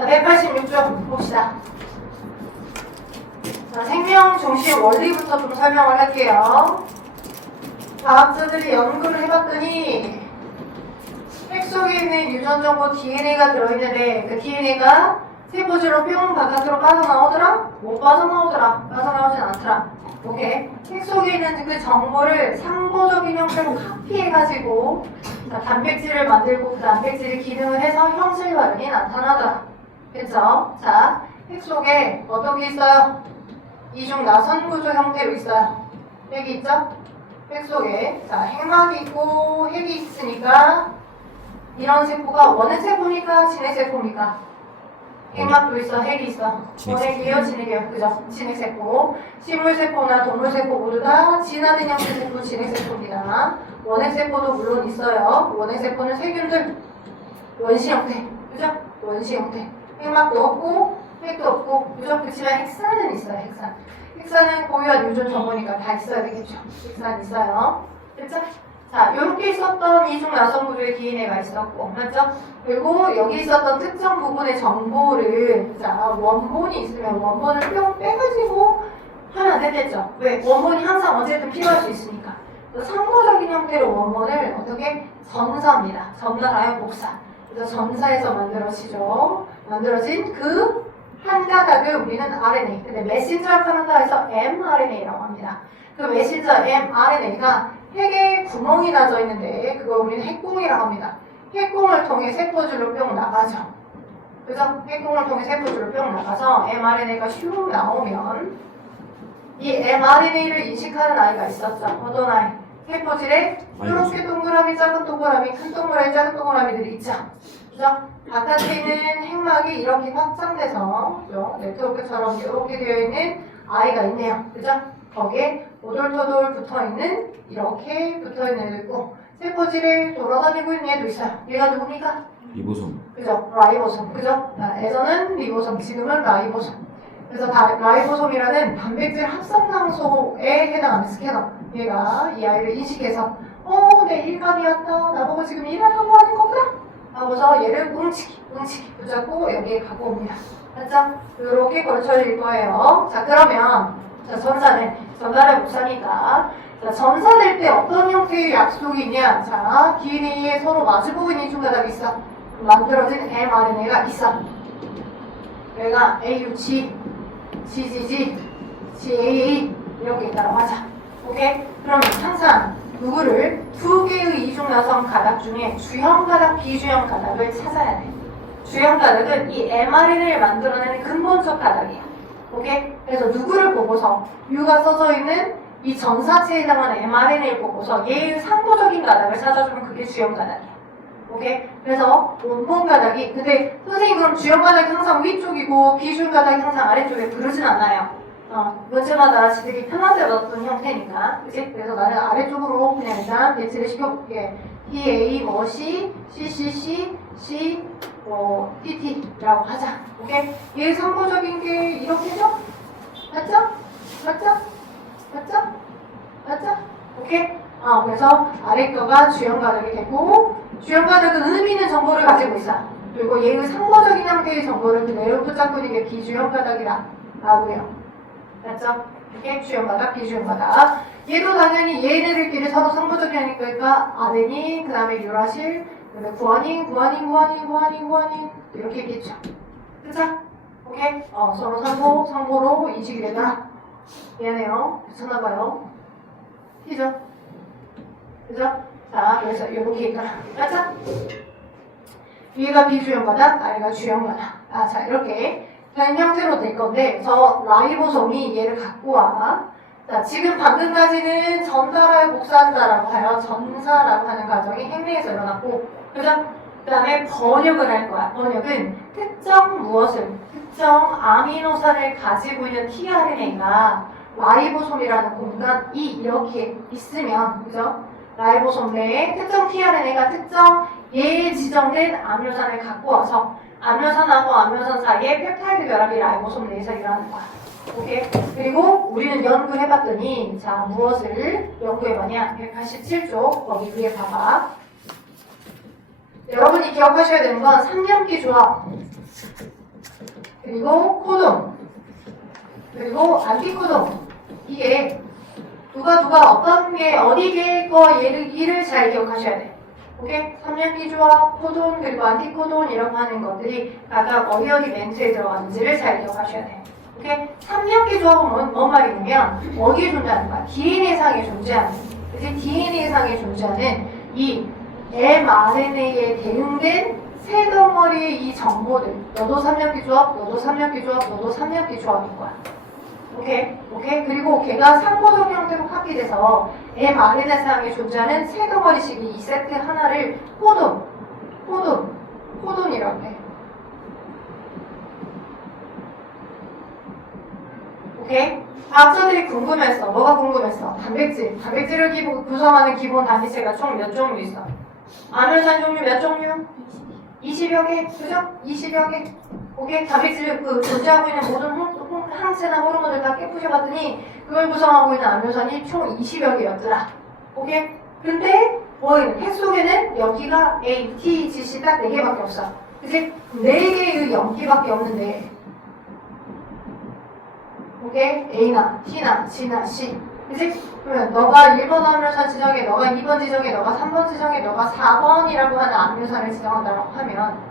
자, 186쪽 봅시다. 자, 생명 중심 원리부터 좀 설명을 할게요. 과학자들이 연구를 해봤더니 핵 속에 있는 유전 정보 DNA가 들어있는데 그 DNA가 세포질로 뿅 바깥으로 빠져나오더라? 못 빠져나오더라? 빠져나오진 않더라. 오케이. 핵 속에 있는 그 정보를 상보적인 형태로 카피해가지고 단백질을 만들고 그 단백질이 기능을 해서 형질 반응이 나타나더라. 그쵸? 자, 핵 속에 어떤 게 있어요? 이중 나선 구조 형태로 있어요. 핵이 있죠? 핵 속에 자, 핵막이 있고 핵이 있으니까 이런 세포가 원핵 세포입니까? 진핵 세포입니까? 핵막도 있어, 핵이 있어. 원핵이에요, 진핵이에요. 그죠? 진핵 세포. 식물 세포나 동물 세포 모두 다 진화된 형태 세포 진핵 세포입니다. 원핵 세포도 물론 있어요. 원핵 세포는 세균들 원시 형태. 그죠? 원시 형태. 핵막도 없고 핵도 없고 그죠? 그치만 핵산은 있어요. 핵산. 핵산은 고유한 유전 정보니까 다 있어야 되겠죠. 핵산 있어요. 그쵸? 자, 요렇게 있었던 이중 나선 구조의 DNA가 있었고, 맞죠? 그리고 여기 있었던 특정 부분의 정보를, 자, 원본이 있으면 원본을 뿅 빼가지고 하면 되겠죠. 왜? 원본이 항상 언제든 필요할 수 있으니까. 상호적인 형태로 원본을 어떻게? 전사합니다. 전달하여 복사. 그래서 전사에서 만들어지죠. 만들어진 그 한 가닥을 우리는 RNA. 근데 메신저 카나다에서 mRNA라고 합니다. 그 메신저 mRNA가 핵에 구멍이 나져 있는데 그걸 우리는 핵궁이라고 합니다. 핵궁을 통해 세포질로 뿅 나가죠. 그죠? 핵궁을 통해 세포질로 뿅 나가서 mRNA가 슉 나오면 이 mRNA를 인식하는 아이가 있었죠. 어떤 아이? 세포질에 이렇게 동그라미, 작은 동그라미, 큰 동그라미, 작은 동그라미들이 있죠. 그죠? 바깥에 있는 핵막이 이렇게 확장돼서 그죠? 네트워크처럼 이렇게 되어 있는 아이가 있네요. 그죠? 거기에 오돌토돌 붙어있는 이렇게 붙어있는 애도 있고 세포질에 돌아다니고 있는 애도 있어요. 얘가 누굽니까? 리보솜. 그죠? 라이보솜. 그죠? 예전은 리보솜, 지금은 라이보솜. 그래서 라이보솜이라는 단백질 합성 장소에 해당하는 스캐너. 얘가 이 아이를 인식해서 내 일감이었다. 나보고 지금 일하려고 하는 거구나. 하고서 얘를 뭉치기 붙잡고 여기에 갖고 옵니다. 맞죠? 이렇게 걸쳐질 거예요. 자, 그러면 자, 전달의 복사니까 자, 전사될 때 어떤 형태의 약속이 있냐? 자, DNA에 서로 마주보고 있는 이중가닥이 있어. 만들어진 mRNA가 있어. 얘가 AUG, GGG, GAA 이렇게 있다고 하자. 오케이? 그러면 항상 누구를 두 개의 이중나선 가닥 중에 주형 가닥, 비주형 가닥을 찾아야 돼. 주형 가닥은 이 mRNA를 만들어내는 근본적 가닥이야. 오케이? 그래서 누구를 보고서 U가 써져 있는 이 전사체에 해당하는 mRNA를 보고서 얘의 상보적인 가닥을 찾아주면 그게 주형 가닥이야. 오케이? 그래서 원본 가닥이 근데 선생님 그럼 주형 가닥이 항상 위쪽이고 비주형 가닥이 항상 아래쪽에 그러진 않아요. 문제마다 지들이 편하게 얻었던 형태니까 그치? 그래서 나는 아래쪽으로 그냥 일단 배치를 시켜볼게. TA 뭐 C, CCC, C TT라고 하자. 오케이? 얘 상보적인 게 이렇게죠? 맞죠? 맞죠? 맞죠? 맞죠? 오케이? 그래서 아래 거가 주형 가닥이 되고 주형 가닥은 의미 있는 정보를 가지고 있어. 그리고 얘의 상보적인 형태의 정보를 그대로 붙잡고 있는 게 비주형 가닥이라 하고요. 맞죠? 이렇게 주형 가닥, 비주형 가닥. 얘도 당연히 얘네들끼리 서로 상보적이 하니까 아데닌, 그 다음에 유라실, 그 다음에 구아닌 이렇게 있겠죠. 그쵸? 오케이? 서로 상보로 인식이 되더라. 미안해요. 괜찮나봐요. 그죠? 그죠? 자, 그래서 이렇게 있더라. 맞죠? 위가 비주형 가닥, 아래가 주형 가닥. 자, 이렇게 된 형태로 될 건데, 그래서 라이보솜이 얘를 갖고 와. 자, 지금 방금까지는 전달하여 복사한다라고 하여 전사라고 하는 과정이 핵내에서 일어났고, 그죠? 그 다음에 번역을 할 거야. 번역은 특정 아미노산을 가지고 있는 tRNA가 라이보솜이라는 공간이 이렇게 있으면, 그죠? 라이보솜 내에 특정 tRNA가 특정 얘에 지정된 아미노산을 갖고 와서 아미노산하고 아미노산 사이에 펩타이드 결합이 라이보솜 내에서 일어나는 거야. 오케이? 그리고 우리는 연구해봤더니 자 무엇을 연구해봤냐? 187쪽 거기 위에 봐봐. 여러분이 기억하셔야 되는 건 3년기 조합 그리고 코돈, 그리고 안티코돈. 이게 누가 어떤 게 어디게 거 얘를 잘 기억하셔야 돼. 오케이? 3년기 조합, 코돈, 그리고 안티코돈 이런 거 하는 것들이 각각 어디 멘트에 들어가는지를 잘 기억하셔야 돼. 오케이? 3년기 조합은 뭔 말이냐면 어디에 존재하는 거야? DNA상에 존재하는, 그치? DNA상에 존재하는 이 mRNA에 대응된 세 덩어리의 이 정보들. 너도 3년기 조합, 너도 3년기 조합, 너도 3년기 조합인 거야. 오케이? 오케이? 그리고 걔가 상호적 형태로 카피돼서 mRNA상에 존재하는 세 덩어리씩 이 세트 하나를 코돈이라고 해. 오케이? 과학자들이 궁금했어. 뭐가 궁금했어? 단백질을 구성하는 기본 단위체가 총 몇 종류 있어? 아밀산 종류 몇 종류? 20여 개, 그죠? 20여 개. 오케이? 단백질 존재하고 있는 모든 항체나 호르몬을 다 깨부셔봤더니 그걸 구성하고 있는 아밀산이 총 20여 개였더라. 오케이? 근데 핵 속에는 여기가 A, T, G, C 딱 4개밖에 없어. 그치? 4개의 염기밖에 없는데 오케이? A나 T나 G나 C. 그치? 그러면 너가 1번 아밀산 지정해, 너가 2번 지정해, 너가 3번 지정해, 너가 4번이라고 하는 아밀산을 지정한다고 하면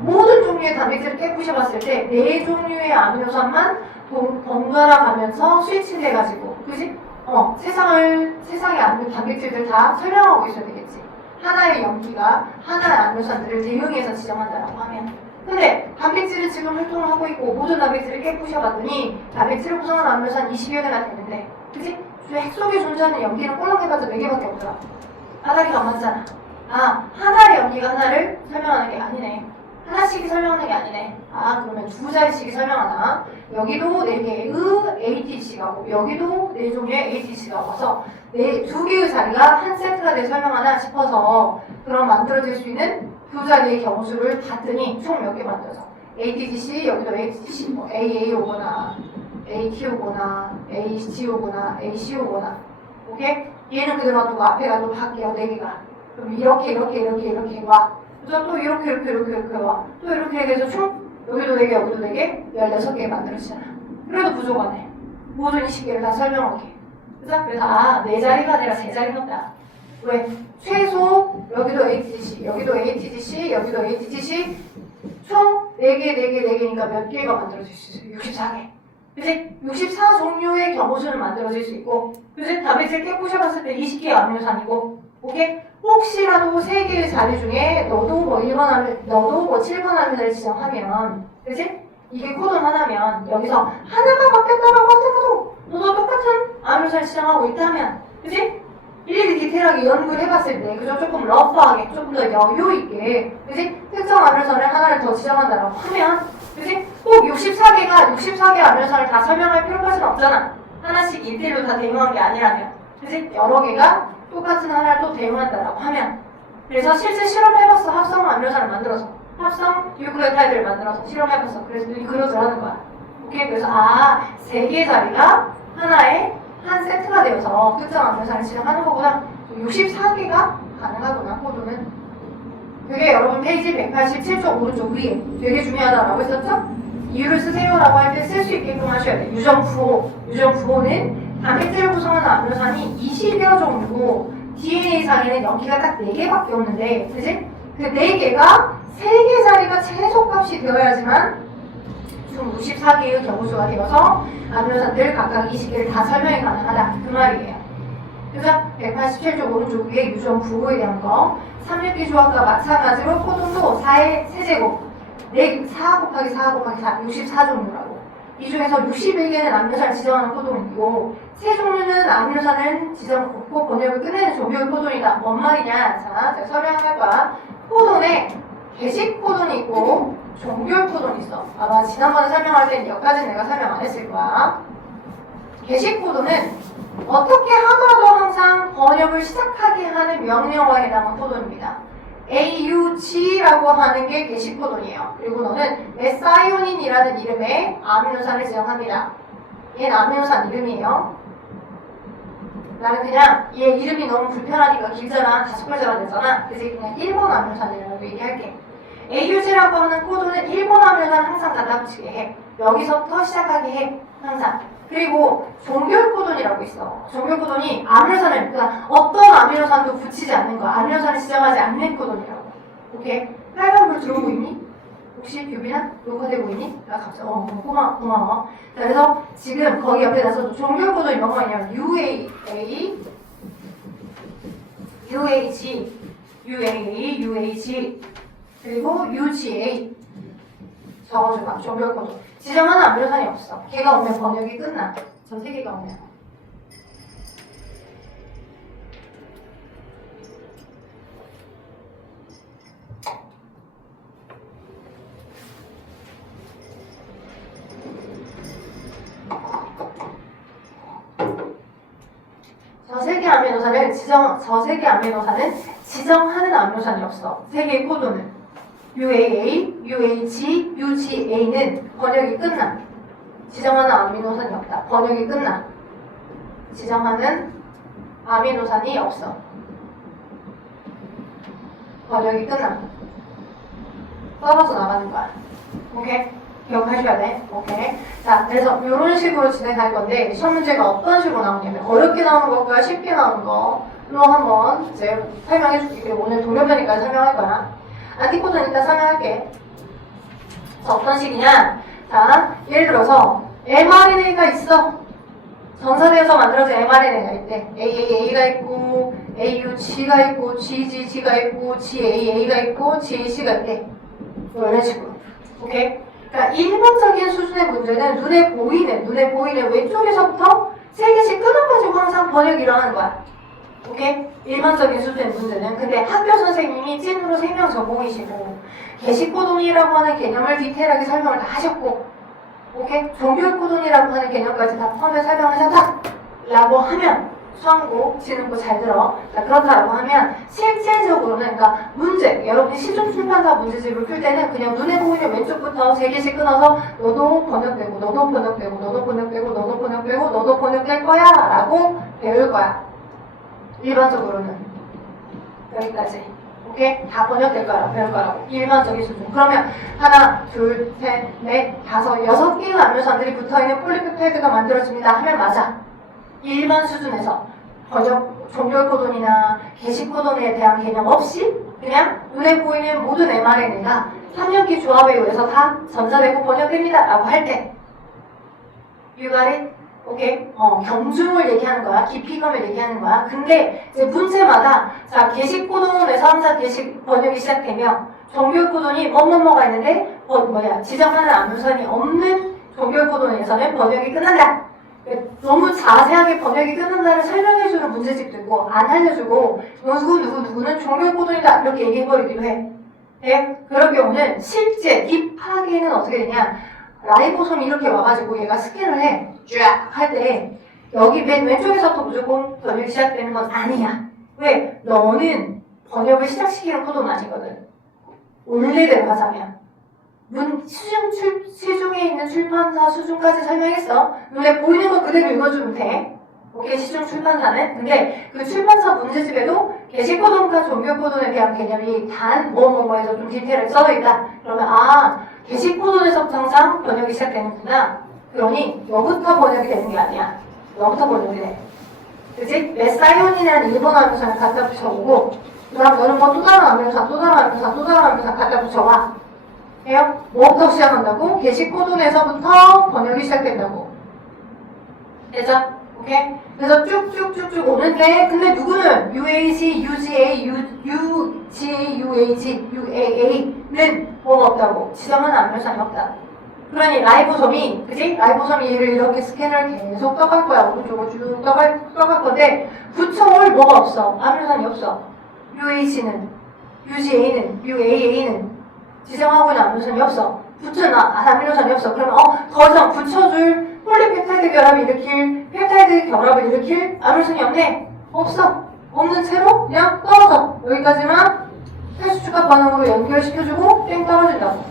모든 종류의 단백질을 깨부셔봤을 때 4종류의 아미노산만 번갈아 가면서 스위칭돼가지고, 그지? 세상에 아는 단백질들 다 설명하고 있어야 되겠지. 하나의 염기가 하나의 아미노산들을 대응해서 지정한다라고 하면. 근데 단백질은 지금 활동을 하고 있고 모든 단백질을 깨부셔봤더니 단백질을 구성하는 아미노산 20여 개나 되는데, 그지? 핵 속에 존재하는 염기는 꼴랑해봐도 4개밖에 없더라. 아다리가 안 맞잖아. 하나의 염기가 하나를 설명하는 게 아니네. 하나씩이 설명하는 게 아니네. 그러면 2자리씩이 설명하나? 여기도 4개의 ATC가 오고 여기도 4종류의 ATC가 와서 2개의 자리가 한 세트가 돼 설명하나 싶어서 그럼 만들어질 수 있는 2자리의 경우수를 봤더니 총 몇 개 만들어서 ATGC, 여기도 ATGC, 뭐 AA 오거나 AT 오거나 AC 오거나 AC 오거나, 오케이? 얘는 그대로 놔두고 앞에가 또 바뀌어 4개가. 그럼 이렇게 와. 그래서 또 이렇게 와. 또 이렇게 해서 총 여기도 4개, 여기도 4개, 16개 만들어지잖아. 그래도 부족하네. 모든 20개를 다 설명하기. 그래서 4자리가 아니라 3자리였다. 왜? 최소 여기도 ATGC, 여기도 ATGC, 여기도 ATGC 총 4개니까 몇 개가 만들어질 수 있어요? 64개. 그치? 64종류의 경우수는 만들어질 수 있고, 그치? 단백질 깨부셔봤을 때 20개의 아미노산이고, 오케이? 혹시라도 3개의 자리 중에 너도 뭐 7번 아미노산을 지정하면, 그치? 이게 코돈 하나면 여기서 하나가 바뀌었다라고 하더라도 너도 똑같은 아미노산을 지정하고 있다면, 그치? 일일이 디테일하게 연구를 해봤을 때, 그죠? 조금 러프하게, 조금 더 여유있게, 그치? 특정 아미노산을 하나를 더 지정한다라고 하면, 그치? 꼭 64개 아미노산을 다 설명할 필요까지는 없잖아. 하나씩 인텔로 다 대응한 게 아니라면. 그치? 여러 개가 똑같은 하나를 또 대응한다라고 하면. 그래서 실제 실험해봤어. 합성 아미노산을 만들어서. 합성 뉴클레오타이드를 만들어서 실험해봤어. 그래서 그러더라는 거야. 오케이? 그래서 3개의 자리가 하나의 한 세트가 되어서 특정 아미노산을 지정하는 거구나. 64개가 가능하구나, 코드는. 그게 여러분 페이지 187쪽 오른쪽 위에 되게 중요하다라고 했었죠? 이유를 쓰세요라고 할 때 쓸 수 있게끔 하셔야 돼요. 유전부호는 단백질을 구성하는 아미노산이 20여 종류고 DNA상에는 염기가 딱 4개밖에 없는데, 그치? 그 4개가 3개 자리가 최소값이 되어야지만 총 64개의 경우수가 되어서 아미노산들 각각 20개를 다 설명이 가능하다. 그 말이에요. 그래서 187쪽 오른쪽 위에 유전부호에 대한 거, 369 조합과 마찬가지로 코돈도 4의 세제곱, 4 곱하기 4 곱하기 4, 64종류라고. 이 중에서 61개는 아미노산을 지정하는 코돈이고, 3종류는 아미노산을 지정 없고 번역을 끝내는 종류의 코돈이다. 뭔 말이냐? 자, 제가 설명할 거야. 코돈에 게식 코돈이 있고 종결 코돈이 있어. 아마 지난번에 설명할 땐 여기까지는 내가 설명 안 했을 거야. 게식 코돈은 어떻게 하더라도 항상 번역을 시작하게 하는 명령어에 해당하는 코돈입니다. AUG라고 하는 게 게식 코돈이에요. 그리고 너는 메사이오닌이라는 이름의 아미노산을 지정합니다. 얘는 아미노산 이름이에요. 나는 그냥 얘 이름이 너무 불편하니까 길잖아. 5글자가 되잖아. 그래서 그냥 1번 아미노산이라고 얘기할게. AUG라고 하는 코드는 일본어 아미노산 항상 갖다 붙이게 해. 여기서부터 시작하게 해. 항상. 그리고 종결 코돈이라고 있어. 종결 코돈이 아미노산을, 그러니까 어떤 아미노산도 붙이지 않는 거, 아미노산을 지정하지 않는 코돈이라고. 오케이? 빨간불 들어오고 있니? 혹시 뷰비나? 녹화되고 있니? 나 갑자기, 고마워. 자, 그래서 지금 거기 옆에다 써도 종결 코돈이 뭐가 있냐면 UAA, UAG, 그리고 UGA 적어줘봐. 종결 코돈. 지정하는 아미노산이 없어. 걔가 오면 번역이 끝나. 전 세 개가 오면. 저 세 개 아미노산은 지정하는 아미노산이 없어. 세 개의 코드는 UAA, UAG, UGA는 번역이 끝나. 지정하는 아미노산이 없다. 번역이 끝나. 지정하는 아미노산이 없어. 번역이 끝나. 떨어져 나가는 거야. 오케이? 기억하셔야 돼. 오케이? 자, 그래서 이런 식으로 진행할 건데 시험 문제가 어떤 식으로 나오냐면 어렵게 나오는 것과 쉽게 나오는 거로 한번 이제 설명해 줄게. 오늘 동료변이까지 설명할 거야. 안티코드는 일단 설명할게. 자, 어떤 식이냐? 자, 예를 들어서 mRNA가 있어. 전사대에서 만들어진 mRNA가 있대. AAA가 있고, AUG가 있고, GGG가 있고, GAA가 있고, GAC가 있대. 이런 식으로. 오케이? 그러니까 일반적인 수준의 문제는 눈에 보이는 왼쪽에서부터 세 개씩 끊어가지고 항상 번역이 일어나는 거야. 오케이? 일반적인 수준의 문제는. 근데 학교 선생님이 찐으로 생명 전공이시고 게시코돈이라고 하는 개념을 디테일하게 설명을 다 하셨고, 오케이? 종결코돈이라고 하는 개념까지 다 포함해 설명하셨다 라고 하면 수학고, 지능고 잘 들어. 자, 그렇다라고 하면 실제적으로는, 그러니까 문제, 여러분이 시중 출판사 문제집을 풀 때는 그냥 눈에 보이는 왼쪽부터 세 개씩 끊어서 너도 번역되고, 너도 번역되고, 너도 번역되고, 너도 번역되고, 너도 번역될 거야 라고 배울 거야. 일반적으로는 여기까지. 오케이? 다 번역될 거라고 배울 거라고. 일반적인 수준. 그러면 하나, 둘, 셋, 넷, 다섯, 6개의 아미노산들이 붙어있는 폴리페프타이드가 만들어집니다 하면 맞아. 일반 수준에서 종결코돈이나 게시코돈에 대한 개념 없이 그냥 눈에 보이는 모든 mRNA가 3년기 조합에 의해서 다 전자되고 번역됩니다 라고 할 때 You got it? 오케이? 경중을 얘기하는 거야. 깊이감을 얘기하는 거야. 근데 이제 문제마다 자, 게시코돈에서 항상 번역이 시작되면 종결코돈이 뭐가 있는데 지정하는 아미노산이 없는 종결코돈에서는 번역이 끝난다. 너무 자세하게 번역이 끝난다를 설명해주는 문제집도 있고 안 알려주고 누구는 종결코돈이다 이렇게 얘기해버리기도 해. 네? 그런 경우는 실제 딥하게는 어떻게 되냐, 라이보솜이 이렇게 와가지고 얘가 스캔을 해. 쫙 할 때 여기 맨 왼쪽에서부터 무조건 번역이 시작되는 건 아니야. 왜? 너는 번역을 시작시키는 코드는 아니거든. 원래대로 하자면 시중에 있는 출판사 수준까지 설명했어. 눈에 보이는 거 그대로 읽어주면 돼. 오케이, 시중 출판사는. 근데 그 출판사 문제집에도 게시코돈과 종결코돈에 대한 개념이 단 뭐에서 좀 디테일하게 써져있다. 그러면 게시코돈에서부터 항상 번역이 시작되는구나. 그러니 너부터 번역이 되는 게 아니야. 너부터 번역이 돼. 그치? 메사이온이라는 일본어 아미노산을 갖다 붙여오고, 그럼 너는 또 다른 아미노산 갖다 붙여와. 해요? 뭐부터 시작한다고? 게시코돈에서부터 번역이 시작된다고. 되죠? 오케이? 그래서 쭉쭉쭉쭉 오는데, 근데 누구는 UAC, UGA, UAG, UAA는 뭐가 없다고? 지정하는 아미노산이 없다. 그러니 라이보솜이, 그지? 라이보솜이 이렇게 스캔을 계속 떠갈 거야. 오른쪽으로 쭉 떠갈 건데, 붙여올 뭐가 없어. 아미노산이 없어. UAC는, UGA는, UAA는 지정하고 있는 아미노산이 없어. 붙여놔. 아미노산이 없어. 그러면 더 이상 붙여줄 폴리펩타이드 결합을 일으킬, 펩타이드 결합을 일으킬 아미노산이 없네. 없어. 없는 채로 그냥 떨어져. 여기까지만 탈수축합 반응으로 연결시켜주고 땡 떨어진다고.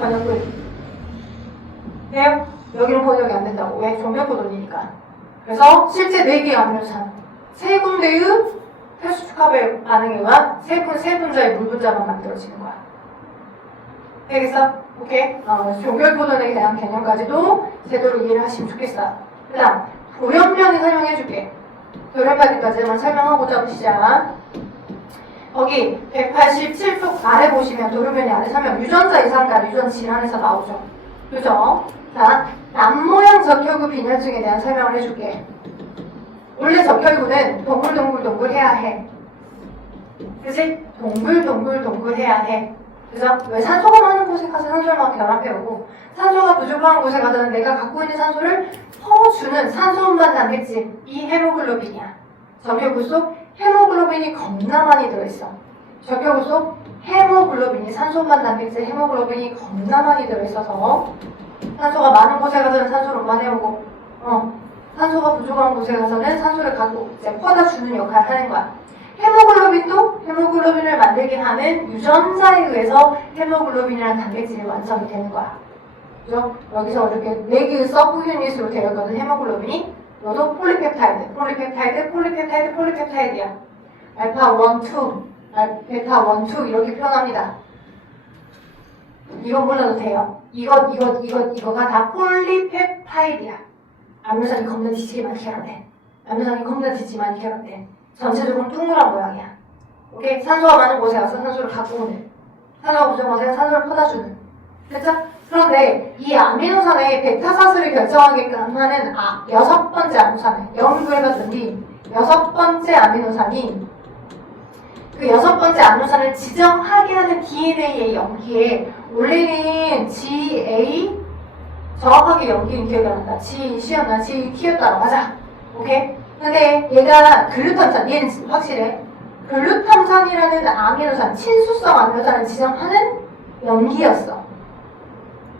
번역 끝. 돼요? 여기는 번역이 안 된다고. 왜? 종결코돈이니까. 그래서 실제 4개의 아미노산, 3군데의 탈수축합의 반응에 의한 세 분자의 물분자만 만들어지는 거야. 되겠어? 오케이? 종결 코드에 대한 개념까지도 제대로 이해를 하시면 좋겠어요. 그 다음, 돌연변이 설명해줄게. 돌연변이까지만 설명하고자 시작. 거기 187쪽 아래 보시면 돌연변이 아래 설명 유전자 이상과 유전 질환에서 나오죠. 그죠? 자, 남모양 적혈구 빈혈증에 대한 설명을 해줄게. 원래 적혈구는 동글동글동글 해야 해. 그치? 동글동글동글 해야 해. 그죠? 왜 산소가 많은 곳에 가서 산소를 막 결합해오고 산소가 부족한 곳에 가서는 내가 갖고 있는 산소를 퍼주는 산소음반 단백질 이 헤모글로빈이야. 적혈구 속 헤모글로빈이 겁나 많이 들어있어. 적혈구 속 헤모글로빈이 산소음반 단백질 헤모글로빈이 겁나 많이 들어있어서 산소가 많은 곳에 가서는 산소를 음반해오고 산소가 부족한 곳에 가서는 산소를 갖고 이제 퍼다주는 역할을 하는 거야. 헤모글로빈도 헤모글로빈을 만들게 하는 유전자에 의해서 헤모글로빈이라는 단백질이 완성이 되는 거야. 그죠? 여기서 이렇게 4개의 서브 유닛으로 되어 있거든, 헤모글로빈이. 너도 폴리펩타이드, 폴리펩타이드, 폴리펩타이드, 폴리펩타이드야. 알파 1, 2, 베타 1, 2 이렇게 표현합니다. 이건 몰라도 돼요. 이거가 다 폴리펩타이드야. 암노산이 겁나 뒤지게 많이 결합돼. 암노산이 겁나 뒤지게 많이 결합돼. 전체적으로 둥그란 모양이야. 오케이? 산소가 많은 곳에 가서 산소를 갖고 오는. 산소가 부족한 곳에 산소를 퍼다주는. 됐죠? 그런데 이 아미노산의 베타사슬을 결정하게끔 하는 6번째 아미노산을 연구해봤더니 6번째 아미노산이 그 6번째 아미노산을 지정하게 하는 DNA의 염기에 원래는 GA 정확하게 염기는 기억이 안 난다. GC였나 GT였다. 맞아. 오케이? 근데 얘가 글루탐산, 얘는 확실해. 글루탐산이라는 아미노산, 친수성 아미노산을 지정하는 염기였어.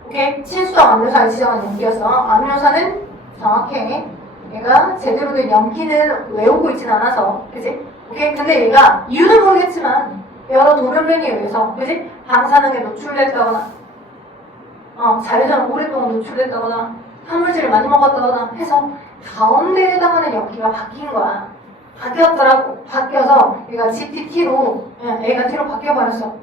오케이? 친수성 아미노산을 지정하는 염기였어. 아미노산은 정확해. 얘가 제대로 된 염기는 외우고 있진 않아서, 그치? 오케이? 근데 얘가 이유는 모르겠지만 여러 돌연변이에 의해서, 그치? 방사능에 노출됐다거나, 자외선 오랫동안 노출됐다거나, 탄물질을 많이 먹었다거나 해서 가운데에 해당하는 염기가 바뀐 거야. 바뀌었더라고. 바뀌어서 얘가 GTT로, A가 T로 바뀌어버렸어.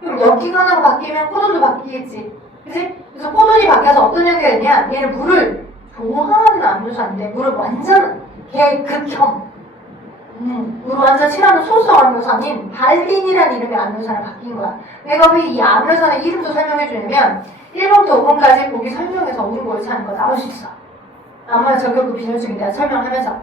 그럼 염기가 하나가 바뀌면 코돈도 바뀌겠지. 그치? 그래서 코돈이 바뀌어서 어떤 염기가 되냐? 얘는 물을 좋아하는 아미노산인데, 물을 완전 극혐. 물을 완전 싫어하는 소수성 아미노산인 발린이라는 이름의 아미노산을 바뀐 거야. 내가 왜 이 아미노산의 이름도 설명해주냐면, 1번부터 5번까지 보기 설명해서 오는 걸 찾는 거 나올 수 있어. 아마 적혈구 빈혈증에 대한 설명을 하면서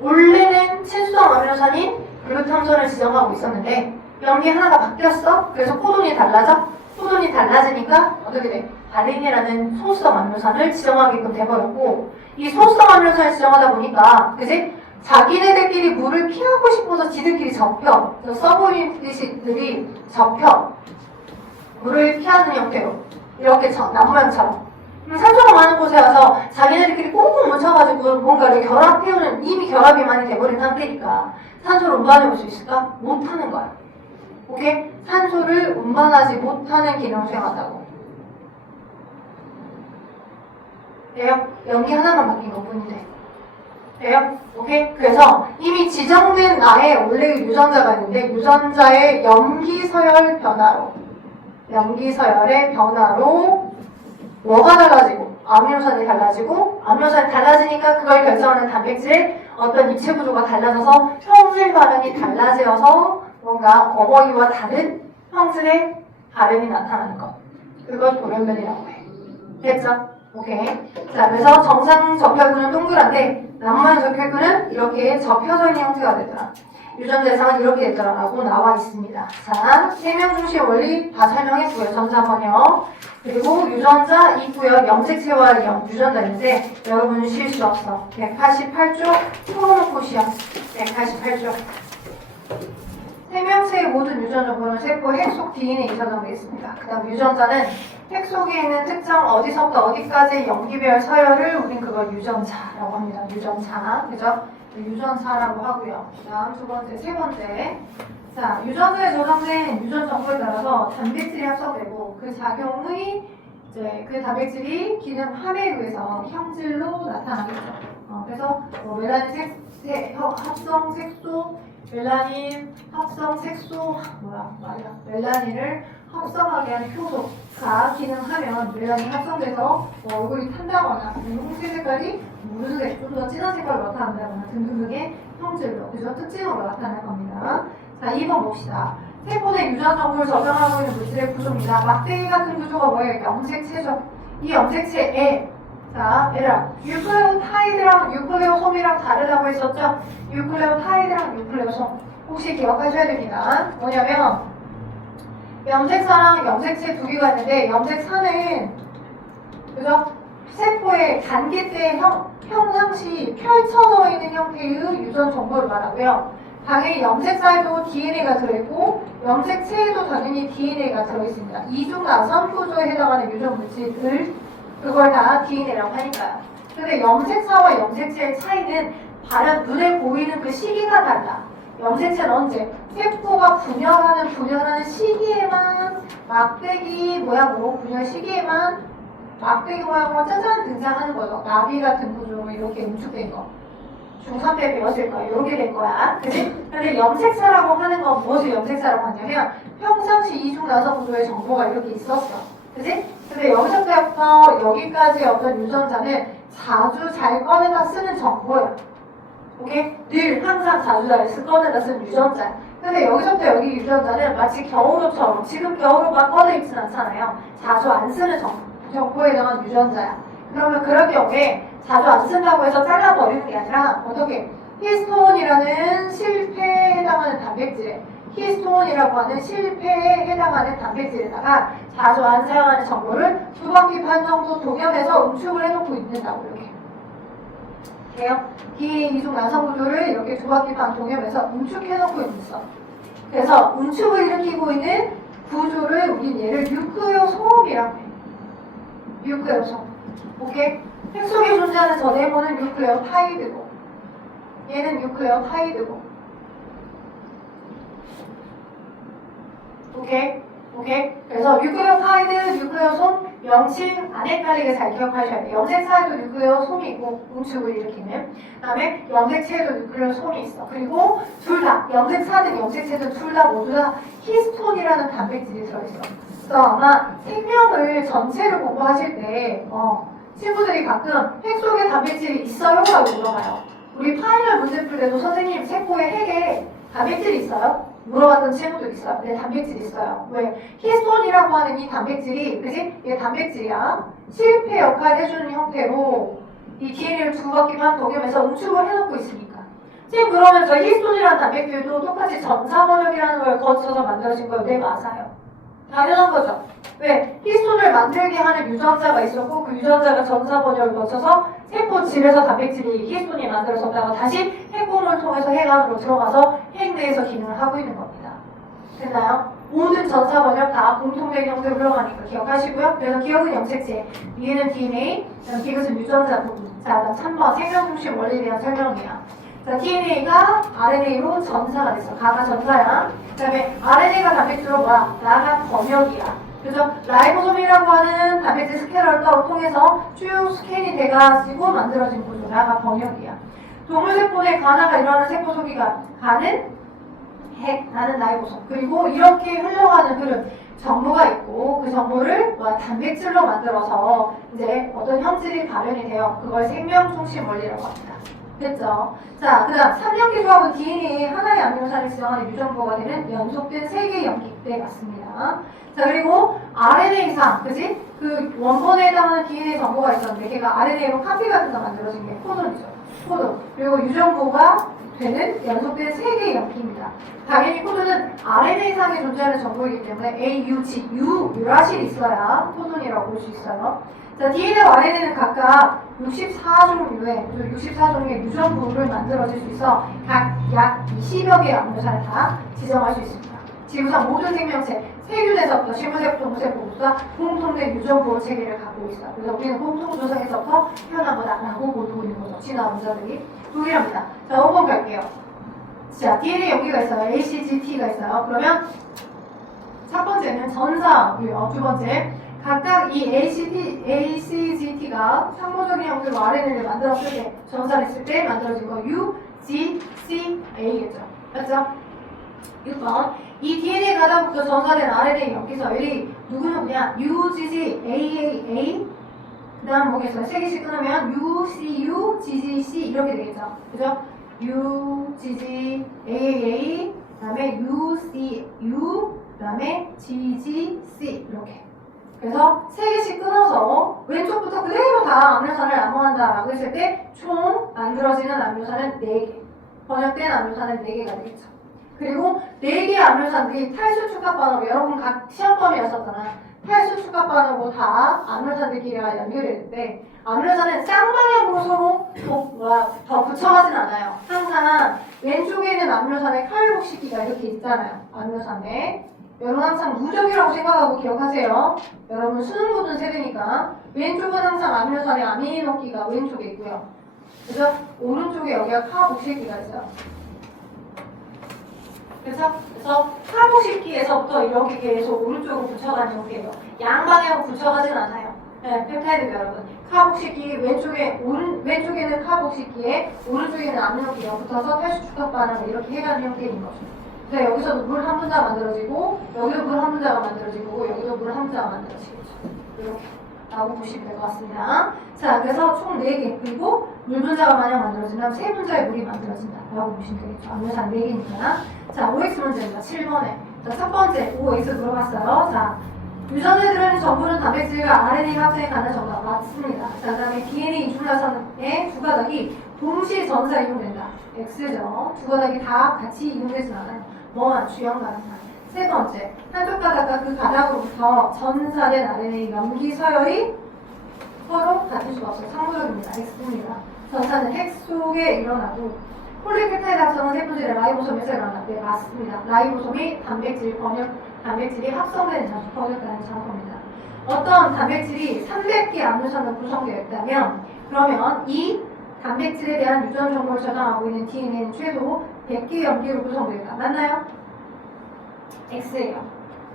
원래는 친수성 아미노산인 글루탐산을 지정하고 있었는데 염기 하나가 바뀌었어. 그래서 코돈이 달라져. 코돈이 달라지니까 어떻게 돼? 발린이라는 소수성 아미노산을 지정하게끔 돼버렸고 이 소수성 아미노산을 지정하다 보니까 그지? 자기네들끼리 물을 피하고 싶어서 지들끼리 접혀. 그래서 서브유닛들이 접혀. 물을 피하는 형태로 이렇게 남모양처럼 산소가 많은 곳에 와서 자기네들끼리 꽁꽁 뭉쳐가지고 뭔가를 결합해오는 이미 결합이 많이 돼버린 상태니까 산소를 운반해올 수 있을까? 못하는 거야. 오케이? 산소를 운반하지 못하는 기능을 수행한다고. 돼요? 염기 하나만 바뀐 것 뿐인데. 돼요? 오케이? 그래서 이미 지정된 나의 원래의 유전자가 있는데 유전자의 염기서열 변화로 염기서열의 변화로 뭐가 달라지고 아미노산이 달라지고 아미노산이 달라지니까 그걸 결정하는 단백질의 어떤 입체 구조가 달라져서 형질 발현이 달라져서 뭔가 어머니와 다른 형질의 발현이 나타나는 것. 그걸 돌연변이라고 해. 됐죠? 오케이. 자, 그래서 정상 적혈구는 동그란데 남모양 적혈구는 이렇게 접혀져 있는 형태가 되더라. 유전자 이상은 이렇게 되더라라고 나와 있습니다. 자, 생명 중심 원리 다 설명했고요. 전자 번역. 그리고 유전자 있고요. 염색체와 유전자인데 여러분은 쉴 수 없어. 188쪽 풀어놓고 시험. 188쪽. 생명체의 모든 유전 정보는 세포 핵 속 DNA에 저장되어 있습니다. 그 다음 유전자는 핵 속에 있는 특정 어디서부터 어디까지의 염기별 서열을 우린 그걸 유전자라고 합니다. 유전자. 그죠? 유전자라고 하고요. 그 다음 두 번째, 세 번째. 자, 유전자에 저장된 유전 정보에 따라서 단백질이 합성되고 그 작용의 이제 그 단백질이 기능 합에 의해서 형질로 나타나겠죠. 그래서 멜라닌 합성 색소, 멜라닌 합성 색소, 멜라닌을 합성하게 하는 효소가 기능하면 멜라닌이 합성돼서 얼굴이 탄다거나 홍채 색깔이 무르색, 좀 더 진한 색깔로 나타난다거나 등등등의 형질로, 그죠? 특징으로 나타날 겁니다. 자, 2번 봅시다. 세포 내 유전 정보를 저장하고 있는 물질의 구조입니다. 막대기 같은 구조가 뭐예요? 염색체죠. 이 염색체에 자, 얘들아, 뉴클레오타이드랑 뉴클레오솜이랑 다르다고 했었죠? 뉴클레오타이드랑 뉴클레오솜 혹시 기억하셔야 됩니다. 뭐냐면 염색사랑 염색체 두 개가 있는데 염색사는 그죠? 세포의 단계 때 평상시 펼쳐져 있는 형태의 유전 정보를 말하고요. 당연히 염색사에도 DNA가 들어있고 염색체에도 당연히 DNA가 들어있습니다. 이중 나선 구조에 해당하는 유전 물질들 그걸 다 DNA라고 하니까요. 근데 염색사와 염색체의 차이는 발현 눈에 보이는 그 시기가 달라. 염색체는 언제? 세포가 분열하는 시기에만 막대기 모양으로 분열 시기에만 막대기 모양으로 짜잔 등장하는 거죠. 나비 같은 구조로 이렇게 응축된 거. 중3 때 배웠을 거야. 이렇게 될 거야. 그치? 근데 염색사라고 하는 건 뭐지 염색사라고 하냐면 평상시 이중 나선 구조의 정보가 이렇게 있었어. 그치? 근데 여기서부터 여기까지의 어떤 유전자는 자주 잘 꺼내다 쓰는 정보야. 오케이? 늘 항상 자주 잘 꺼내다 쓰는 유전자. 근데 여기서부터 여기 유전자는 마치 겨울옷처럼 지금 겨울옷만 꺼내 입진 않잖아요. 자주 안 쓰는 정보에 대한 유전자야. 그러면 그럴 경우에 자주 안 쓴다고 해서 잘라버리는 게 아니라 어떻게? 히스톤이라는 실패에 해당하는 단백질에 히스톤이라고 하는 실패에 해당하는 단백질에다가 자주 안 사용하는 정보를 두 바퀴 반 정도 동염해서 응축을 해놓고 있는다고 이렇게 돼요. DNA 이중 나선 구조를 이렇게 두 바퀴 반 동염해서 응축해놓고 있어. 그래서 응축을 일으키고 있는 구조를 우린 얘를 뉴클레오솜이라고 해. 뉴클레오솜. 오케이? 색 속에 존재하는 저 네모는 뉴클레오타이드고 얘는 뉴클레오타이드고 오케이? 오케이? 그래서 뉴클레오타이드, 뉴클레오솜 명칭 안 헷갈리게 잘 기억하셔야 돼요. 염색사에도 뉴클레오솜이 있고 응축을 일으키는 그 다음에 염색체에도 뉴클레오솜이 있어. 그리고 둘 다 염색사든 염색체든 둘 다 모두 다 히스톤이라는 단백질이 들어있어. 그래서 아마 생명을 전체를 공부하실 때 친구들이 가끔 핵 속에 단백질이 있어요? 라고 물어봐요. 우리 파이널 문제 풀 때도 선생님 세포에 핵에 단백질이 있어요? 물어봤던 친구들 있어요. 네, 단백질이 있어요. 왜? 히스톤이라고 하는 이 단백질이, 그지? 이게 단백질이야. 실패 역할을 해주는 형태로 이 DNA를 두 바퀴 반 동염해서 응축을 해놓고 있으니까. 지금 그러면서 히스톤이라는 단백질도 똑같이 전사번역이라는 걸 거쳐서 만들어진 거예요. 네, 맞아요. 당연한 거죠. 왜? 히스톤을 만들게 하는 유전자가 있었고 그 유전자가 전사번역을 거쳐서 세포 질에서 단백질이 히스톤이 만들어졌다가 다시 핵공을 통해서 핵 안으로 들어가서 핵 내에서 기능을 하고 있는 겁니다. 됐나요? 모든 전사번역 다 공통된 형태로 흘러가니까 기억하시고요. 그래서 기억은 염색체, 뒤에는 DNA, 디귿은 유전자 부분. 자, 3번 생명중심 원리에 대한 설명이야. 자, DNA가 RNA로 전사가 됐어. 가가 전사야. 그 다음에 RNA가 단백질로 뭐야? 나가 범역이야. 그죠? 라이보솜이라고 하는 단백질 스캐너를 통해서 쭉 스캔이 돼가지고 만들어진 구조. 나가 범역이야. 동물세포 내 간화가 일어나는 세포 소기가 가는 핵, 나는 라이보솜. 그리고 이렇게 흘러가는 흐름. 정보가 있고 그 정보를 단백질로 만들어서 이제 어떤 형질이 발현이 돼요. 그걸 생명중심 원리라고 합니다. 됐죠? 자, 그 다음 3연기 조합은 DNA 하나의 아미노산을 지정하는 유전부호가 되는 연속된 3개의 연기대 같습니다. 자, 그리고 RNA상, 그지? 그 원본에 해당하는 DNA 정보가 있었는데 걔가 RNA로 카피 같은 거 만들어진 게 코돈이죠. 코돈. 그리고 유전부호가 되는 연속된 3개의 연기입니다. 당연히 코돈은 RNA상에 존재하는 정보이기 때문에 AUG, 유라실이 있어야 코돈이라고 볼 수 있어요. 자, DNA와 RNA는 각각 64종류의 64종류의 유전부를 만들어질 수 있어 각 약 20여 개의 아미노산을 다 지정할 수 있습니다. 지구상 모든 생명체, 세균에서부터 식물세포, 동물세포 모두 다 공통된 유전부 체계를 갖고 있어요. 그래서 우리는 공통조상에서부터 태어난 거다라고 모르고 있는 거죠. 진화 원자들이 동일합니다. 자, 5번 갈게요. 자, DNA 연기가 있어요. ACGT가 있어요. 그러면 첫 번째는 전사고요. 두 번째 각각 이 ACGT가 상호적인 형태로 RNA를 만들었을 때, 전사를 했을 때 만들어진 거 UGCA겠죠. 맞죠? 6번. 이 DNA 가다부터 전사된 RNA 염기서열이 누구누구냐? UGG, AAA, 그 다음 뭐겠어요? 세 개씩 끊으면 UCU, GGC 이렇게 되겠죠. 그죠? UGG, AAA, 그 다음에 UCU, 그 다음에 GGC 이렇게. 그래서 세 개씩 끊어서 왼쪽부터 그대로 다 암묘산을 암호한다라고 했을 때 총 만들어지는 암묘산은 4개. 번역된 암묘산은 4개가 되겠죠. 그리고 4개의 암묘산들이 탈수 축합반으로 여러분 각 시험범위였었잖아. 탈수 축합반으로 다 암묘산들끼리가 연결되는데 암묘산은 쌍방향으로 서로 더 붙여가진 않아요. 항상 왼쪽에 있는 암묘산에 칼복식기가 이렇게 있잖아요. 암묘산에. 여러분 항상 무적이라고 생각하고 기억하세요. 여러분 수능 보던 세대니까 왼쪽은 항상 암묘산에 아미노기가 왼쪽에 있고요. 그죠? 오른쪽에 여기가 카복식기가 있어요. 그래서 카복식기에서부터 이렇게 계속 오른쪽으로 붙여가는 형태예요. 양방향으로 붙여가진 않아요. 네, 펩타이드 여러분. 카복식기 왼쪽에는 카복식기에 오른쪽에는 아미노기가 붙어서 탈수 축합반응을 이렇게 해가는 형태인 거죠. 그래서 여기서도 물 한 분자가 만들어지고 여기도 물 한 분자가 만들어지고 여기도 물 한 분자가 만들어지겠죠. 이렇게 라고 보시면 될 것 같습니다. 자, 그래서 총 4개 그리고 물 분자가 만약 만들어진다면 3분자의 물이 만들어진다 라고 보시면 되겠죠. 암묘산 4개니까. 자, OX 문제입니다. 7번에. 자, 첫 번째 OX 물어봤어요. 자, 유전에 들어있는 전부는 단백질과 RNA 합성에 관한 정답 맞습니다. 자, 그 다음에 DNA 이중화선의 두 가닥이 동시 전사 이용된다. X죠. 두 가닥이 다 같이 이용되진 않아요. 뭐만 주형 가닥만. 세 번째, 한쪽 가닥과 그 가닥으로부터 전사된 RNA 염기 서열이 서로 같을 수가 없어요. 상부적입니다. X입니다. 전사는 핵 속에 일어나고 폴리페타이드 합성은 세분질의 라이보솜에서 일어난다. 네, 맞습니다. 라이보솜이 단백질이 합성되는 장소, 번역되는 장소입니다. 어떤 단백질이 300개 암노산으로 구성되어 있다면 그러면 이 단백질에 대한 유전 정보를 저장하고 있는 DNA는 최소 100개의 염기로 구성되어 있다. 맞나요? X예요.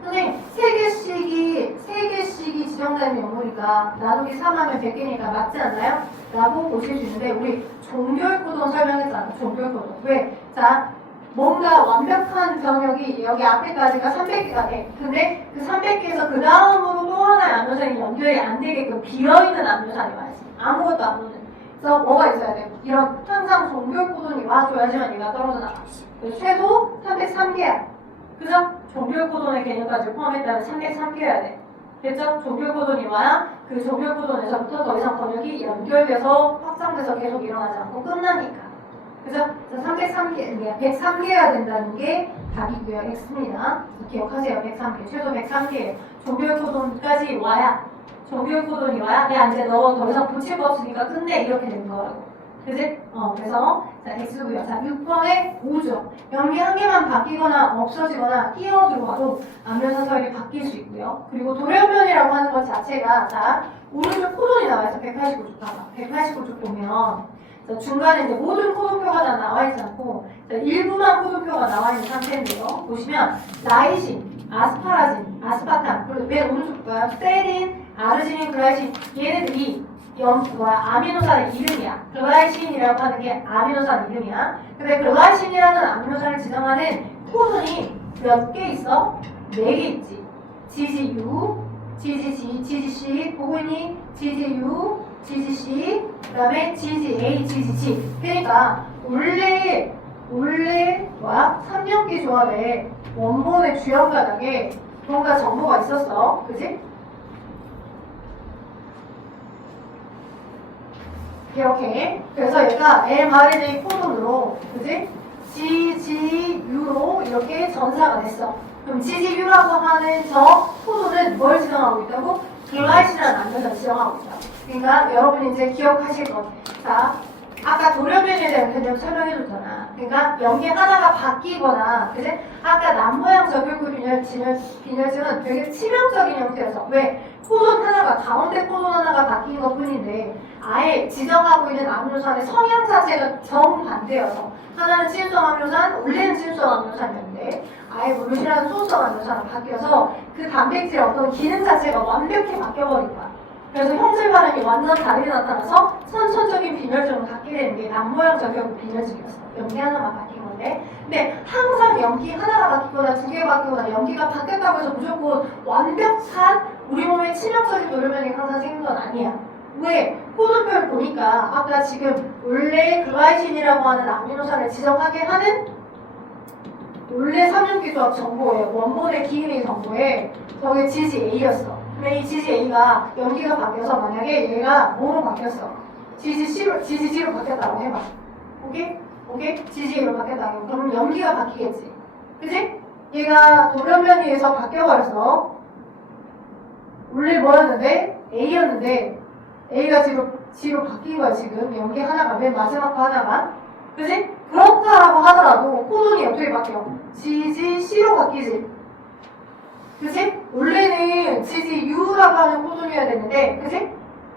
선생님, 3개씩이 지정되는 연물이니까 나누기 3하면 100개니까 맞지 않나요? 라고 보실 수 있는데 우리 종결 코드는 설명했잖아. 종결 코드. 왜? 자, 뭔가 완벽한 병역이 여기 앞에까지가 300개가 돼. 근데 그 300개에서 그 다음으로 또 하나의 암노산이 연결이 안 되게끔 비어있는 암노산이 와야지. 아무것도 안 오는. 그래서 뭐가 있어야 돼? 이런 항상 종결 코드는 와줘야지만 얘가 떨어져 나가. 그래서 최소 303개야. 그죠? 종결 코돈의 개념까지 포함했다면 303개여야 돼. 됐죠? 종결 코돈이 와야 그 종결 코돈에서부터 더 이상 번역이 연결돼서 확장돼서 계속 일어나지 않고 끝나니까. 그죠? 303개, 103개여야 된다는 게 답이고요. X입니다. 기억하세요. 103개. 최소 103개예요. 종결 코돈까지 와야, 종결 코돈이 와야, 야, 이제 너 더 이상 붙일 거 없으니까 끝내. 이렇게 되는 거라고. 그지? 그래서, 자, X고요. 자, 6번에 5죠. 염기 한 개만 바뀌거나 없어지거나 끼어 들어가도 암묘산 서열이 바뀔 수 있고요. 그리고 돌연변이라고 하는 것 자체가, 자, 오른쪽 코돈이 나와있어. 189쪽 봐봐. 189쪽 보면, 자, 중간에 이제 모든 코돈표가 다 나와있지 않고, 자, 일부만 코돈표가 나와있는 상태인데요. 보시면, 라이신, 아스파라진, 아스파탐, 그리고 맨 오른쪽 봐요. 세린, 아르지닌, 글라이신, 얘네들이 아미노산의 이름이야. 글라이신이라고 하는 게 아미노산 이름이야. 근데 글라이신이라는 아미노산을 지정하는 코돈이 몇 개 있어? 4개 있지. GGU, GGG, GGC, 보고 있니? GGU, GGC, 그 다음에 GGA, GGG. 그러니까 원래 3년기 조합에 원본의 주연 가닥에 뭔가 정보가 있었어. 그지? 이렇게. 그래서 얘가 mRNA 코돈으로, 그지? GGU로 이렇게 전사가 됐어. 그럼 GGU라고 하는 저 코돈은 뭘 지정하고 있다고? 글라이신이라는 암노산을 지정하고 있다. 그러니까 여러분이 이제 기억하실 것. 자, 아까 돌연변이에 대한 개념 설명해줬잖아. 그러니까 염기 하나가 바뀌거나, 그지? 아까 남모양 저결구 빈혈증은 되게 치명적인 형태여서. 왜? 코돈 하나가, 가운데 코돈 하나가 바뀐 것 뿐인데, 아예 지정하고 있는 암노산의 성향 자체가 정반대여서. 하나는 친수성 암노산, 원래는 친수성 암노산이었는데, 아예 무릇이라는 소수성 암노산으로 바뀌어서 그 단백질의 어떤 기능 자체가 완벽히 바뀌어버린 거야. 그래서 형질 반응이 완전 다르게 나타나서 선천적인 빈혈증을 갖게 되는 게 남모양 저결구 빈혈증이었어. 염기 하나만 바뀐 거지. 건데, 근데 항상 연기 하나가 바뀌거나 두 개가 바뀌거나 연기가 바뀌었다고 해서 무조건 완벽한 우리 몸에 치명적인 돌연변이 항상 생긴 건 아니야. 왜? 코드표를 보니까 아까 지금 원래 글라이신이라고 하는 아미노산을 지정하게 하는 원래 삼중기조합 정보에 원본의 DNA 정보에 저게 GGA였어. 근데 이 GGA가 연기가 바뀌어서 만약에 얘가 뭐로 바뀌었어? GGC로 바뀌었다고 해봐. 오케이? 오케이? GGA로 바뀌었다고. 그러면 연기가 바뀌겠지. 그치? 얘가 돌연변이에서 바뀌어버렸어. 원래 뭐였는데? A였는데 A가 G로 바뀐 거야 지금. 연기 하나가 맨 마지막 거 하나만. 그치? 그렇다라고 하더라도 코돈이 어떻게 바뀌어? GGC로 바뀌지. 그치? 원래는 GGU라고 하는 코돈이어야 되는데, 그치?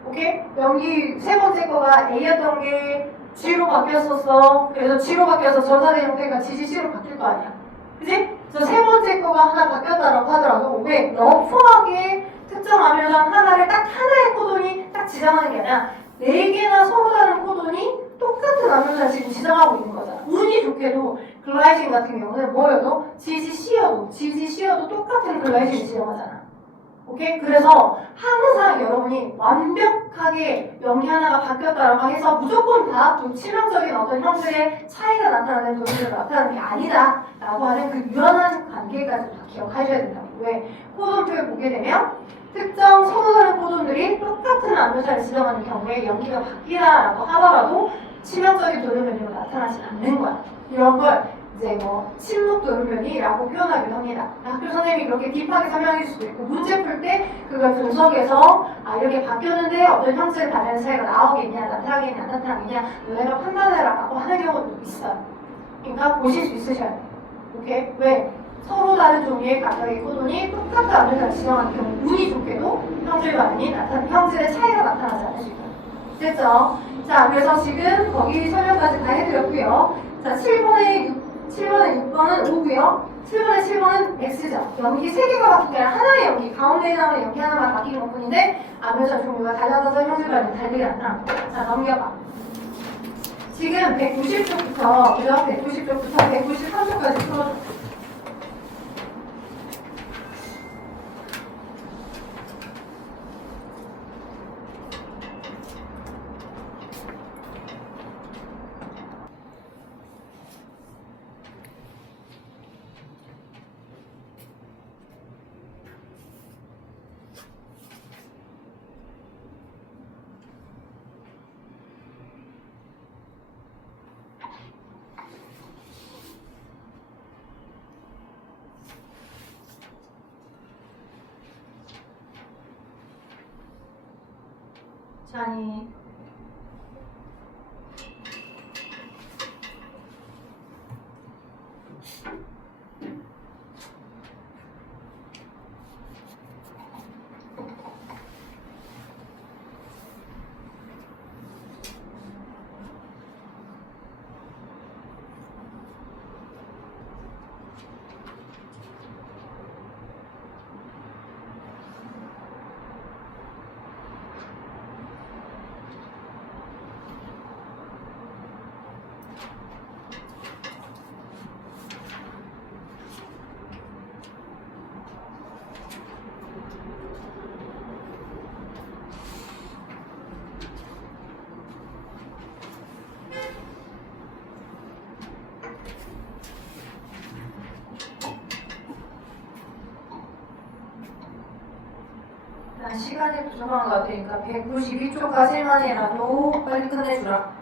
오케이? 연기 세 번째 거가 A였던 게 G로 바뀌었었어. 그래서 G로 바뀌어서 전산의 형태가 GGC로 바뀔 거 아니야. 그치? 그래서 세 번째 거가 하나 바뀌었다라고 하더라도 왜 러프하게 특정 아미노산 하나를 딱 하나의 코돈이 딱 지정하는 게 아니라 네 개나 서로 다른 코돈이 똑같은 아미노산을 지금 지정하고 있는 거잖아. 운이 좋게도 글라이신 같은 경우는 뭐여도 GGC여도 똑같은 글라이신을 지정하잖아. 오케이? 그래서 항상 여러분이 완벽하게 연기 하나가 바뀌었다라고 해서 무조건 다 치명적인 어떤 형태의 차이가 나타나는 도시로 나타나는 게 아니다 라고 하는 그 유연한 관계까지 다 기억하셔야 된다고. 왜? 코돈표를 보게 되면 특정 서로 다른 코돈들이 똑같은 아미노산을 지정하는 경우에 연기가 바뀌다라고 하더라도 치명적인 돌연변이로 나타나지 않는 거야. 이런 걸 이제 뭐 침묵 돌연변이라고 표현하기도 합니다. 학교 선생님이 그렇게 딥하게 설명해 줄 수도 있고 문제 풀 때 그걸 분석해서 이렇게 바뀌었는데 어떤 형태를 다른 차이가 나오겠냐, 나타나겠냐, 안 나타나겠냐 너네가 판단해라라고 하는 경우도 있어요. 그러니까 보실 수 있으셔야 돼요. 오케이? 왜? 서로 다른 종류의 각각의 코돈이 똑같은 아미노산을 지정하는 경우 운이 좋게도 형질의 차이가 나타나지 않을 수 있어요. 됐죠? 자, 그래서 지금 거기 설명까지 다 해드렸고요. 자, 7번에 6번은 5고요. 7번에 7번은 X죠. 연기 3개가 바뀐 게 아니라 하나의 연기, 가운데에 나오는 연기 하나만 바뀌는 것 뿐인데 아미노산 종류가 달라져서 형질과는 다르게 나타나는 거예요. 자, 넘겨봐. 지금 190쪽부터, 그죠? 190쪽부터 193쪽까지 풀어줘. 자니 시간이 부족한 것 같으니까 192쪽까지만이라도 빨리 끝내주라.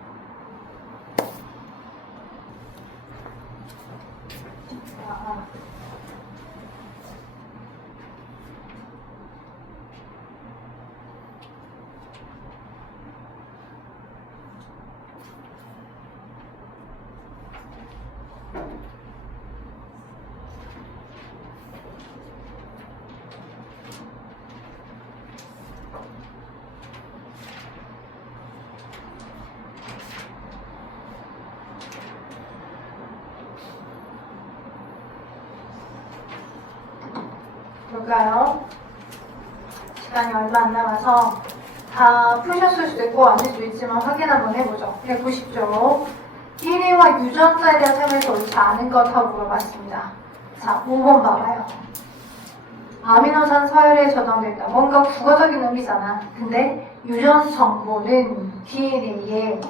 볼까요? 시간이 얼마 안 남아서 다 푸셨을 수도 있고 아닐 수도 있지만 확인 한번 해보죠. 190쪽 DNA와 유전자에 대한 설명에서 옳지 않은 것하고 물어봤습니다. 자, 5번 봐봐요. 아미노산 서열에 저장된다. 뭔가 국어적인 의미잖아. 근데 유전 정보는 DNA에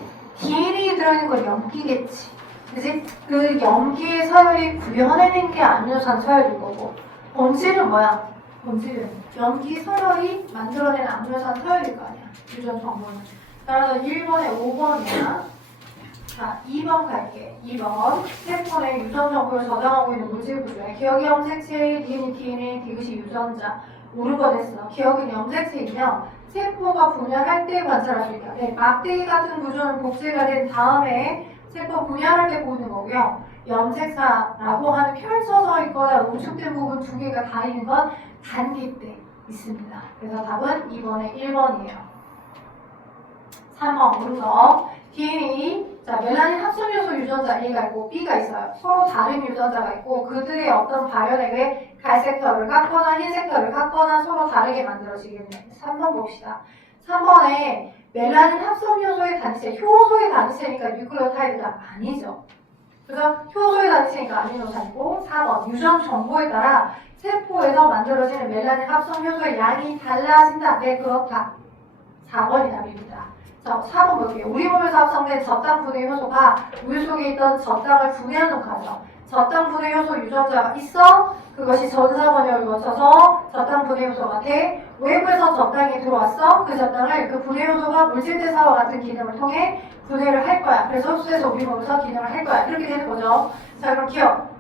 들어있는 건 염기겠지. 그치? 그 염기의 서열이 구현해낸 게 아미노산 서열인 거고, 본질은 뭐야? 본질은 염기 서열이 만들어낸 아미노산 서열일 거 아니야. 유전 정보는. 따라서 1번에 5번이야. 자, 2번 갈게. 2번. 세포에 유전 정보를 저장하고 있는 물질 구조야. 기억이 염색체, DNA, 디귿이 유전자. 옳은 거 됐어. 기억은 염색체이며 세포가 분열할 때 관찰할 수 있다. 네, 막대기 같은 구조는 복제가 된 다음에 세포 분열할 때 보이는 거고요. 염색사라고 하는 펼쳐져 있거나 우측된 부분 두 개가 다 있는 건 단기 때 있습니다. 그래서 답은 2번에 1번이에요. 3번 옳은 거. DNA, 자, 멜라닌 합성요소 유전자 A가 있고 B가 있어요. 서로 다른 유전자가 있고 그들의 어떤 발현에 의해 갈색 털을 깎거나 흰색 털을 깎거나 서로 다르게 만들어지겠네. 3번 봅시다. 3번에 멜라닌 합성요소의 단위체, 효소의 단위체니까 뉴클레오타이드가 아니죠. 그래서 효소의 단위체니까 아미노산이고 4번 유전 정보에 따라 세포에서 만들어지는 멜라닌 합성효소의 양이 달라진다. 네, 그렇다. 4번이 답입니다. 자, 4번 볼게요. 우리 몸에서 합성된 저당 분해 효소가 우유 속에 있던 저당을 분해하는 과정. 저당 분해 효소 유전자가 있어. 그것이 전사 번역을 거쳐서 저당 분해 효소가 돼. 외부에서 저당이 들어왔어. 그 저당을 그 분해 효소가 물질 대사와 같은 기능을 통해 분해를 할 거야. 그래서 흡수해서 우리 몸에서 기능을 할 거야. 이렇게 되는 거죠. 자, 그럼 기억.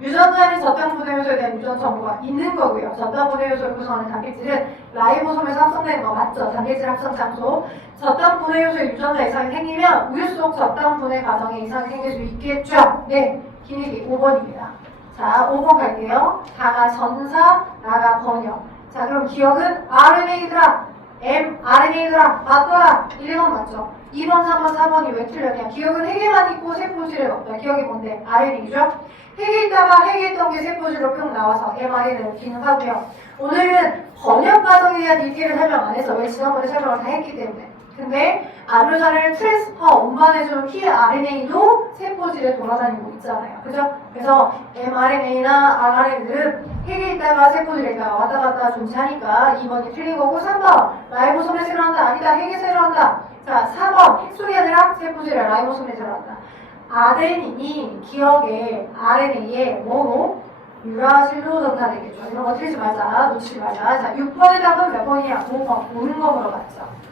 유전자에는 저당 분해 효소에 대한 유전 정보가 있는 거고요. 저당 분해 효소를 구성하는 단백질은 라이보솜에서 합성되는 거 맞죠? 단백질 합성 장소. 저당 분해 요소에 유전자 이상이 생기면 우유 속 저당 분해 과정에 이상이 생길 수 있겠죠? 네, 기믹이 5번입니다. 자, 5번 갈게요. 다가 전사, 나가 번역. 자, 그럼 기억은 RNA더라, mRNA더라, 맞더라. 1번 맞죠? 2번, 3번, 4번이 왜 틀렸냐? 기억은 핵에만 있고 세포질에 없다. 기억이 뭔데? RNA죠? 핵에 있다가 핵에 있던 게 세포질로 뿅 나와서 mRNA로 기능하고요. 오늘은 번역 과정에 대한 디테일을 설명 안 해서 왜 지난번에 설명을 다 했기 때문에. 근데 아미노산을 트랜스퍼 운반해주는 키 RNA도 세포질에 돌아다니고 있잖아요. 그죠? 그래서 mRNA나 rRNA들은 핵에 있다가 세포질에 있다가 왔다 갔다 존재하니까 2번이 틀린 거고 3번 라이보솜에 들어간다. 아니다. 핵에서 들어간다. 자, 4번 핵 속이 아니라 세포질에 라이보솜에 들어간다. 아데닌이 기억에 RNA에 뭐로? 유라실로 전달되겠죠. 이런 거 틀리지 말자. 놓치지 말자. 자, 6번의 답은 몇 번이야? 5번. 옳은 거 물어봤죠.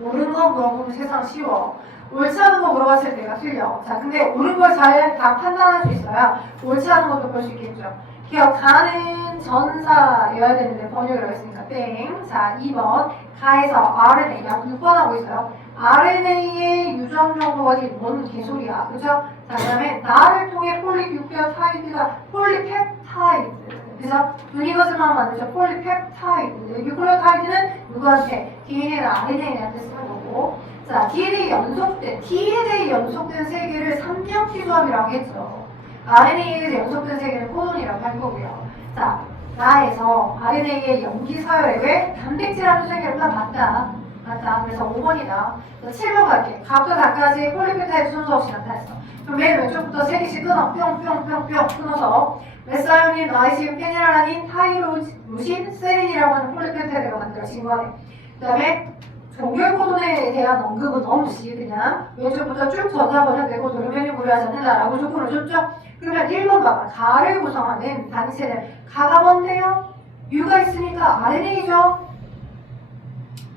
옳은 거 물어보면 세상 쉬워. 옳지 않은 거 물어봤을 때가 틀려. 자, 근데 옳은 걸 잘 다 판단할 수 있어야 옳지 않은 것도 볼 수 있겠죠. 기억, 가는 전사여야 되는데 번역이라고 했으니까 땡. 자, 2번. 가에서 RNA. 야, 6번 하고 있어요. RNA의 유전 정보가 뭔 개소리야. 그죠? 자, 그 다음에 나를 통해 폴리뉴클레오타이드가 폴리펩타이드. 그래서 유니버스만 만들죠. 폴리펩타이드. 뉴클레오타이드는 누구한테? DNA나 RNA한테 쓰는 거고. 자, DNA 연속된 세계를 삼명기 조합이라고 했죠. RNA에서 연속된 세계는 코돈이라고 할 거고요. 자, 나에서 RNA의 염기 서열에 왜 단백질 함유세계가 맞다. 그래서 5번이다. 7번 갈게. 각도 각가지 폴리펩타이드 순서 없이 나타냈어. 그럼 맨 왼쪽부터 3개씩 끊어. 뿅뿅뿅뿅 끊어서 메사이오닌, 라이신, 페니랄라닌, 타이로신, 세린이라고 하는 폴리펩타이드가 만들어진 거네. 그 다음에 종결 코돈에 대한 언급은 없이 그냥 왼쪽부터 쭉 전사 번역되고 돌연변이 고려하지 않는다라고 조건을 줬죠. 그러면 1번 봐봐. 가를 구성하는 단체는 가가 뭔데요? U가 있으니까 RNA죠.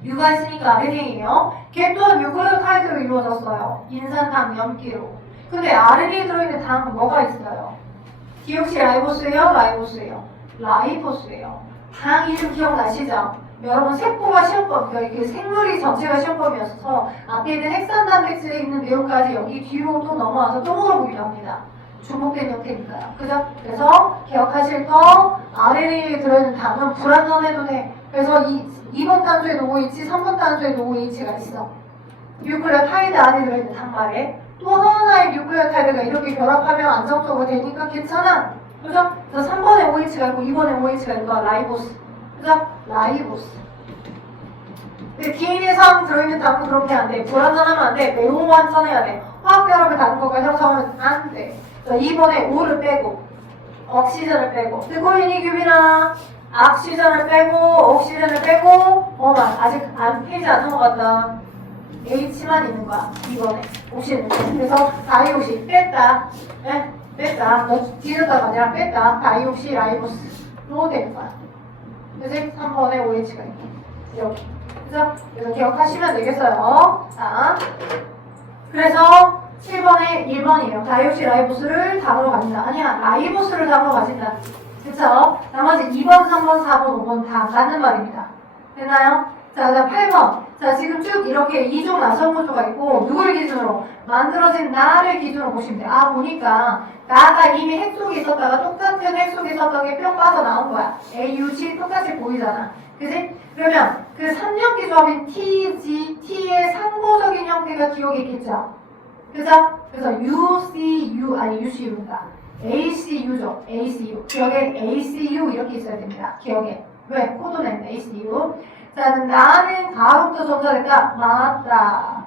U가 있으니까 RNA예요. 걔 또한 뉴클레오타이드로 이루어졌어요. 인산당 염기로. 근데 RNA 들어있는 당은 뭐가 있어요? 디옥시 라이보스예요? 라이보스예요? 라이보스예요. 당 이름 기억나시죠? 여러분 세포가 시험범, 그 생물이 전체가 시험범이었어서 앞에 있는 핵산 단백질에 있는 내용까지 여기 뒤로 또 넘어와서 또 물어보기도 합니다. 중복된 형태니까요. 그죠? 그래서 기억하실 거 RNA에 들어있는 당은 불완전해도 돼. 그래서 2번 단수에도 OH, 3번 단수에도 OH가 있어. 뉴클레오타이드 안에 들어있는 당말에 또 하나의 뉴클레오타이드가 이렇게 결합하면 안정적으로 되니까 괜찮아. 그죠? 그래서 3번에 OH가 있고 2번에 OH가 있고 라이보스. 그죠? 라이보스. 근데 DNA상 들어있는 당은 그렇게 안 돼. 불완전하면 안 돼. 매우 완전해야 돼. 화학 결합을 다른 것과 형성하면 안 돼. 자, 2번에 O를 빼고 옥시전을 빼고 듣고 있니 규빈아? 악시전을 빼고 옥시전을 빼고 아직 안 빼지 않은 것 같다. H만 있는 거야. 2번에 옥시전. 그래서 다이옥시 뺐다. 네? 뺐다. 너 뒤졌다가 아니라 뺐다. 다이옥시 라이보스로 되는 거야. 그치? 3번에 OH가 있고 이렇게. 그래서 기억하시면 되겠어요. 자, 그래서 7번에 1번이에요. 다이옥시 라이보스를 담으러 갑니다. 아니야, 라이보스를 담으러 가신다. 그쵸? 나머지 2번, 3번, 4번, 5번 다 맞는 말입니다. 됐나요? 자, 그다음 8번. 자, 지금 쭉 이렇게 이중 나선 구조가 있고 누굴 기준으로? 만들어진 나를 기준으로 보시면 돼요. 아, 보니까 나가 이미 핵 속에 있었다가 똑같은 핵 속에 있었던 게 뿅 빠져나온 거야. AUG 똑같이 보이잖아. 그지? 그러면 그 3력기 조합인 TG, T의 상호적인 형태가 기억에 있겠죠? 그죠? 그래서 UCU, 아니 UCU입니다. ACU죠. ACU. 기억에 ACU 이렇게 있어야 됩니다. 기억에. 왜? 코드는 ACU. 자, 나는 가로부터 전자됐다. 맞다.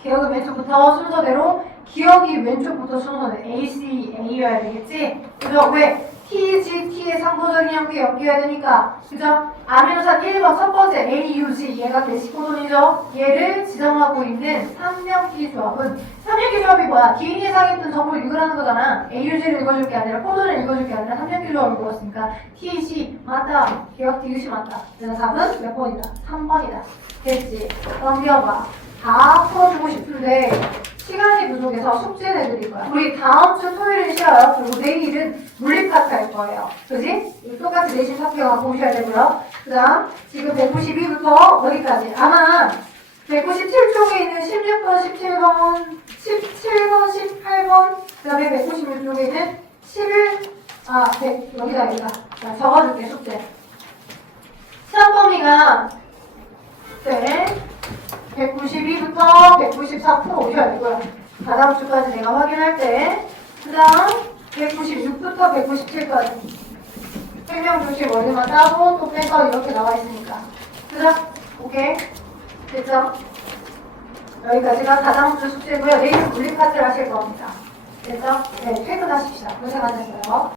기억은 왼쪽부터 순서대로 기억이 왼쪽부터 순서는 AC, A여야 되겠지? 그죠? 왜? TG, T의 상호적인 형태 엮여야 되니까. 그죠? 아미노산 1번 첫 번째 AUG 얘가 대시코돈이죠? 얘를 지정하고 있는 3력기 조합은 3력기 조합이 뭐야? 기인이 예상했던 정보를 읽으라는 거잖아. AUG를 읽어줄 게 아니라 코돈을 읽어줄 게 아니라 3력기 조합을 읽었으니까 TC 맞다. 기억 DUC 맞다. 그래서 답은 몇 번이다? 3번이다. 됐지? 넘겨봐. 다 풀어주고 싶은데 시간이 부족해서 숙제 내드릴 거야. 우리 다음 주 토요일은 쉬어요. 그리고 내일은 물리 파트 할 거예요. 그지? 똑같이 내신 파트가 갖고 오셔야 되고요. 그 다음 지금 192부터 여기까지. 아마 197쪽에 있는 16번, 17번, 17번, 18번 그 다음에 196쪽에 있는 11, 여기다. 자, 적어줄게, 숙제. 시험 범위가 192부터 194% 오셔야 되고요. 다다음 주까지 내가 확인할 때, 그 다음 196부터 197까지 생명 중심 원리만 따고 또 빼서 이렇게 나와 있으니까. 그죠? 오케이? 됐죠? 여기까지가 다다음 주 숙제고요. 내일 물리 파트를 하실 겁니다. 됐죠? 네, 퇴근하십시다. 고생하셨어요.